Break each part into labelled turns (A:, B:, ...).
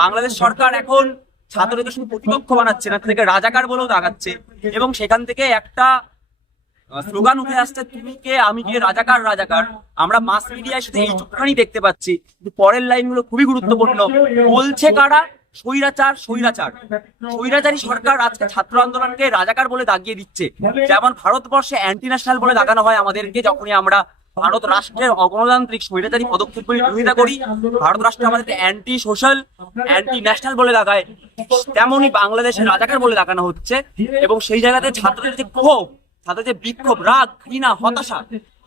A: বাংলাদেশ সরকার এখন ছাত্রদের শুধু প্রতিপক্ষ বানাচ্ছে না থেকে রাজাকার বলেও দাগাচ্ছে। এবং সেখান থেকে একটা স্লোগান উঠে আসছে, তুমি কে? আমি কে? রাজাকার রাজাকার। আমরা মাস মিডিয়ায় শুধু এই এইটুকুখানি দেখতে পাচ্ছি। কিন্তু পরের লাইনগুলো খুবই গুরুত্বপূর্ণ। বলছে কারা? স্বৈরাচার স্বৈরাচার। স্বৈরাচারী সরকার আজকে ছাত্র আন্দোলনকে রাজাকার বলে দাগিয়ে দিচ্ছে। যেমন ভারতবর্ষে অ্যান্টি ন্যাশনাল বলে দাগানো হয় আমাদেরকে, যখনই আমরা ভারত রাষ্ট্রের অগণতান্ত্রিক স্বৈরাচারী পদক্ষেপগুলি বিরোধিতা করি। ভারত রাষ্ট্র আমাদেরকে অ্যান্টি সোশ্যাল অ্যান্টি ন্যাশনাল বলে দেখায়। তেমনই বাংলাদেশের রাজাকার বলে দেখানো হচ্ছে। এবং সেই জায়গাতে ছাত্রদের যে ক্ষোভ, ছাত্রদের যে বিক্ষোভ, রাগ, ঘৃণা, হতাশা,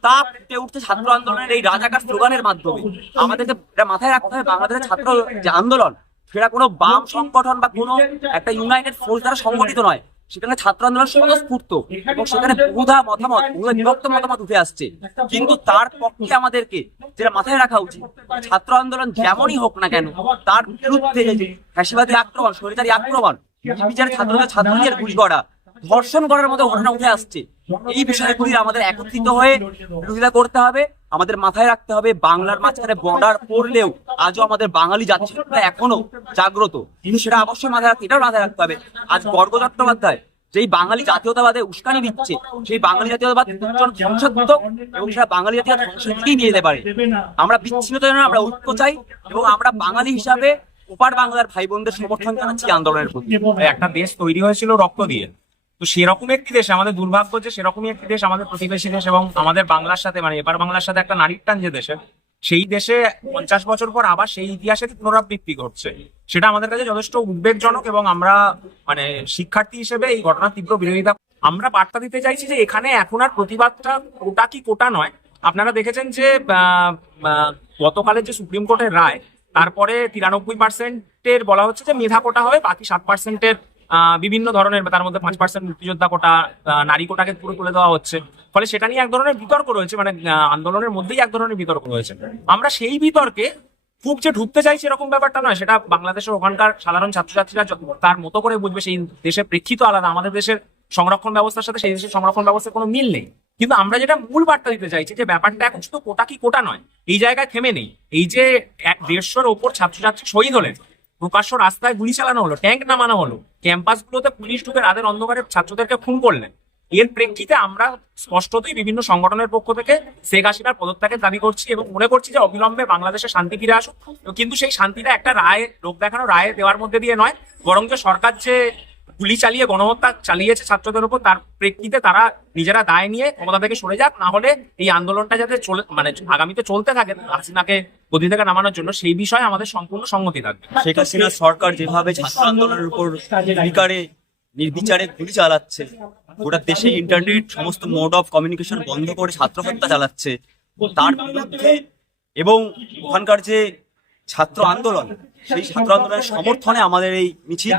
A: তা ফুটে উঠছে ছাত্র আন্দোলনের এই রাজাকার স্লোগানের মাধ্যমে। আমাদেরকে মাথায় রাখতে হবে, বাংলাদেশের ছাত্র যে আন্দোলন, সেটা কোনো বাম সংগঠন বা কোনো একটা ইউনাইটেড ফোর্স দ্বারা সংগঠিত নয়। সেখানে ছাত্র আন্দোলন স্বতঃস্ফূর্ত এবং সেখানে বহুধা মতামত বহুধা বিভক্ত মতামত উঠে আসছে। কিন্তু তার পক্ষে আমাদেরকে যেটা মাথায় রাখা উচিত ছাত্র আন্দোলন যেমনই হোক না কেন তার বিরুদ্ধে ফ্যাসিবাদী আক্রমণ সরিতারি আক্রমণ বিচারে ছাত্রদের ছাত্রীদের গুলি করা ধর্ষণ করার মতো ঘটনা উঠে আসছে। এই বিষয়গুলি আমাদের একত্রিত হয়ে বিরোধিতা করতে হবে, আমাদের মাথায় রাখতে হবে, বাংলার মাঝখানে বর্ডার পড়লেও আজও আমাদের বাঙালি জাতিসত্তা এখনও জাগ্রত। কিন্তু সেটা অবশ্যই মাথায় রাখতে এটাও মাথায় রাখতে হবে। আজ গর্গ চট্টোপাধ্যায় যেই বাঙালি জাতীয়তাবাদে উস্কানি দিচ্ছে, সেই বাঙালি জাতীয়তাবাদ দুজন এবং সেটা বাঙালি জাতীয় নিয়ে যেতে পারে। আমরা বিচ্ছিন্নতা জন্য আমরা ঐক্য চাই এবং আমরা বাঙালি হিসাবে ওপার বাংলার ভাই বোনদের সমর্থন জানাচ্ছি আন্দোলনের প্রতি।
B: একটা দেশ তৈরি হয়েছিল রক্ত দিয়ে। তো সেরকম একটি দেশ, আমাদের দুর্ভাগ্য যে সেরকমই একটি দেশ, আমাদের প্রতিবেশী দেশ এবং আমাদের বাংলার সাথে মানে এবার বাংলার সাথে একটা নারীর টান যে দেশে, সেই দেশে পঞ্চাশ বছর পর আবার সেই ইতিহাসের পুনরাবৃত্তি ঘটছে। সেটা আমাদের কাছে যথেষ্ট উদ্বেগজনক এবং আমরা মানে শিক্ষার্থী হিসেবে এই ঘটনার তীব্র বিরোধিতা আমরা বার্তা দিতে চাইছি যে এখানে এখন আর প্রতিবাদটা কোটা কি কোটা নয়। আপনারা দেখেছেন যে গতকালের যে সুপ্রিম কোর্টের রায়, তারপরে তিরানব্বই পার্সেন্টের বলা হচ্ছে যে মেধা কোটা হবে, বাকি সাত পার্সেন্টের বিভিন্ন ধরনের তার মধ্যে পাঁচ পার্সেন্ট মুক্তিযোদ্ধা কোটা নারী কোটাকে পুরো তুলে দেওয়া হচ্ছে। ফলে সেটা নিয়ে এক ধরনের বিতর্ক রয়েছে মানে আন্দোলনের মধ্যেই এক ধরনের বিতর্ক রয়েছে। আমরা সেই বিতর্কে খুব যে ঢুকতে চাইছি এরকম ব্যাপারটা নয়, সেটা বাংলাদেশের ওখানকার সাধারণ ছাত্রছাত্রীরা তার মতো করে বুঝবে সেই দেশের প্রেক্ষিত আলাদা, আমাদের দেশের সংরক্ষণ ব্যবস্থার সাথে সেই দেশের সংরক্ষণ ব্যবস্থার কোনো মিল নেই। কিন্তু আমরা যেটা মূল বার্তা দিতে চাইছি যে ব্যাপারটা এখন শুধু কোটা কি কোটা নয়, এই জায়গায় থেমে নেই। এই যে এক দেড়শোর ওপর ছাত্রছাত্রী শহীদ হলেন প্রকাশ্য রাস্তায় গুলি চালানো হলো, ট্যাঙ্ক নামানো হলো, ক্যাম্পাসগুলোতে পুলিশ ঢুকে রাতের অন্ধকারে ছাত্রদেরকে খুন করলেন। এর প্রেক্ষিতে আমরা স্পষ্টতই বিভিন্ন সংগঠনের পক্ষ থেকে শেখ হাসিনার পদত্যাগের দাবি করছি এবং মনে করছি যে অবিলম্বে বাংলাদেশে শান্তি ফিরে আসুক। কিন্তু সেই শান্তিটা একটা রায় লোক দেখানো রায় দেওয়ার মধ্যে দিয়ে নয়, বরঞ্চ সরকার যে গুলি চালিয়ে গণহত্যা চালিয়েছে ছাত্রদের উপর, তার প্রেক্ষিতে তারা নিজেরা দায় নিয়ে ক্ষমতা থেকে সরে যাক, না হলে এই আন্দোলনটা যাতে চলে মানে আগামীতে চলতে থাকে, হাসিনাকে গদি নামানোর জন্য সেই বিষয়ে আমাদের সম্পূর্ণ সম্মতি থাকবে।
A: শেখ হাসিনা সরকার যেভাবে ছাত্র আন্দোলনের উপর নির্বিকারে নির্বিচারে গুলি চালাচ্ছে গোটা দেশে ইন্টারনেট সমস্ত মোড অফ কমিউনিকেশন বন্ধ করে ছাত্র হত্যা চালাচ্ছে তার বিরুদ্ধে এবং ওখানকার যে ছাত্র আন্দোলন সেই ছাত্র আন্দোলনের সমর্থনে আমাদের এই মিছিল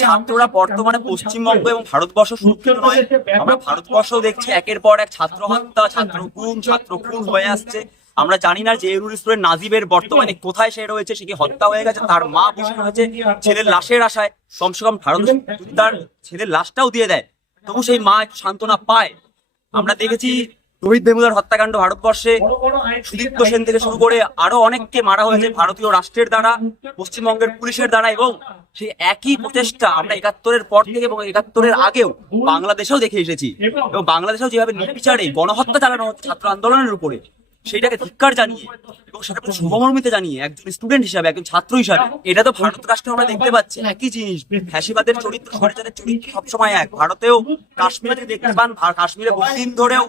A: ছাত্ররা বর্তমানে পশ্চিমবঙ্গ এবং ভারতবর্ষ সুরক্ষিত নয়। আমরা ভারতবর্ষ দেখছি একের পর এক ছাত্র হত্যা ছাত্র গুম ছাত্র খুন হয়ে আসছে। আমরা জানি না যে স্কুলের নাজিবের বর্তমানে কোথায় সে রয়েছে, সে কি হত্যা হয়ে গেছে, তার মা বসে রয়েছে, ছেলের লাশের আশায়। কমসে কম ভারত তার ছেলের লাশটাও দিয়ে দেয়, তবু সেই মা একটু সান্ত্বনা পায়। আমরা দেখেছি রোহিত ভেমুলার হত্যাকাণ্ড ভারতবর্ষে। সুদীপ্ত সেন থেকে শুরু করে আরও অনেককে মারা হয়েছে ভারতীয় রাষ্ট্রের দ্বারা, পশ্চিমবঙ্গের পুলিশের দ্বারা, এবং সেই একই প্রচেষ্টা আমরা একাত্তরের পর থেকে এবং একাত্তরের আগেও বাংলাদেশেও দেখে এসেছি। এবং বাংলাদেশেও যেভাবে নির্বিচারে গণহত্যা চালানো হচ্ছে, ছাত্র আন্দোলনের উপরে সেইটাকে ধিক্কার জানিয়ে এবং সেটাকে শুভমর্মিতে জানিয়ে একজন স্টুডেন্ট হিসাবে একজন ছাত্র হিসাবে এটা তো ভারত রাষ্ট্রে আমরা দেখতে পাচ্ছি। একই জিনিস। ফ্যাসিবাদের চরিত্র সরকারের চরিত্র সবসময় এক। ভারতেও কাশ্মীরে দেখতে পান কাশ্মীরে বহুদিন ধরেও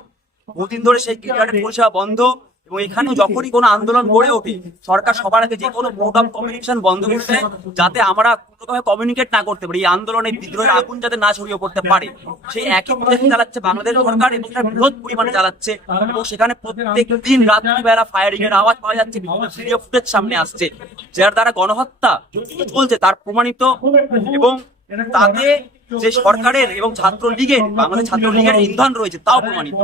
A: বহুদিন ধরে সেই ক্রিকেটের পরিষেবা বন্ধ। এবং এখানেও যখনই কোনো আন্দোলন গড়ে ওঠে, সরকার সবার আগে যে কোনো মোড অফ কমিউনিকেশন বন্ধ করে দেয়, যাতে আমরা কোনোভাবে কমিউনিকেট না করতে পারি, এই আন্দোলনের বিদ্রোহের আগুন যাতে না ছড়িয়ে পড়তে পারে। সেই একই প্রচেষ্টা চালাচ্ছে বাংলাদেশ সরকার এবং সেটা বৃহৎ পরিমাণে চালাচ্ছে এবং সেখানে প্রত্যেক দিন রাত্রিবেলা ফায়ারিং এর আওয়াজ পাওয়া যাচ্ছে ভিডিও ফুটেজ সামনে আসছে। যার দ্বারা গণহত্যা চলছে, তার প্রমাণিত এবং তাতে যে সরকারের এবং ছাত্রলীগের, বাংলাদেশ ছাত্রলীগের ইন্ধন রয়েছে, তাও প্রমাণিত।